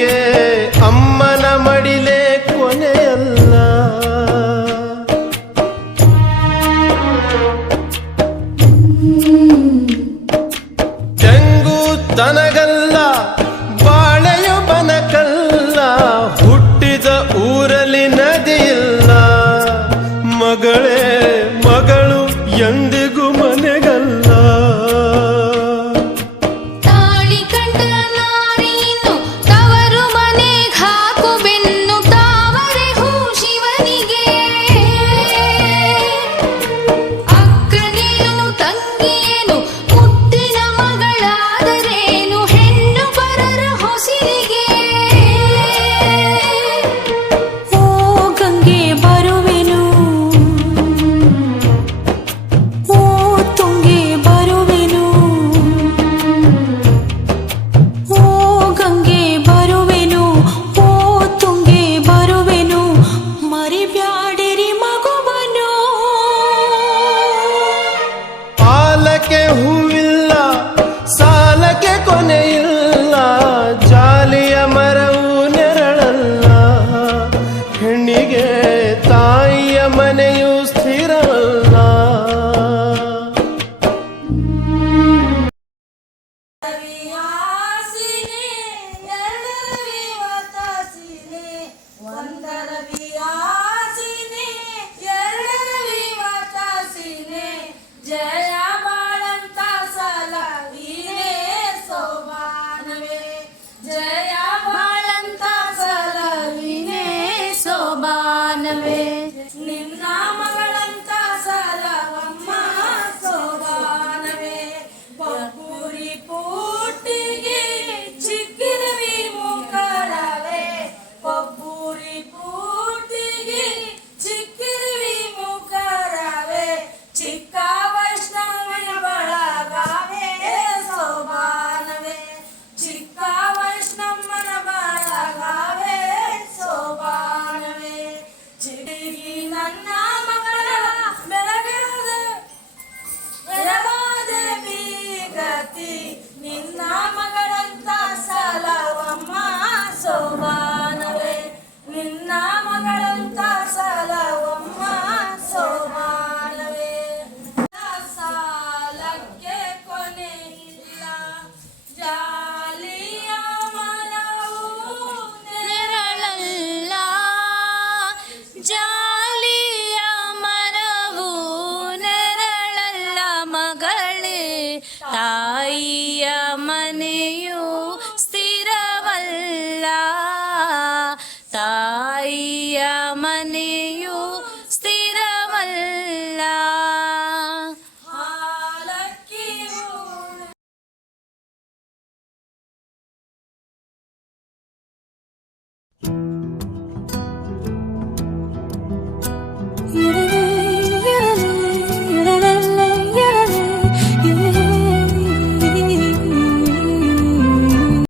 ಕೊನೆಗೆ ಅಮ್ಮನ ಮಡಿಲೆ ಕೊನೆಯಲ್ಲ. ತೆಂಗು ತನಗಲ್ಲ ಬಾಳೆಯೊಬ್ಬನಕಲ್ಲ ಹುಟ್ಟಿದ ಊರಲ್ಲಿ ನದಿಯಿಲ್ಲ ಮಗಳೇ ಮಗಳು ಎಂದಿಗೂ ಮನೆಗಲ್ಲ. Yeah.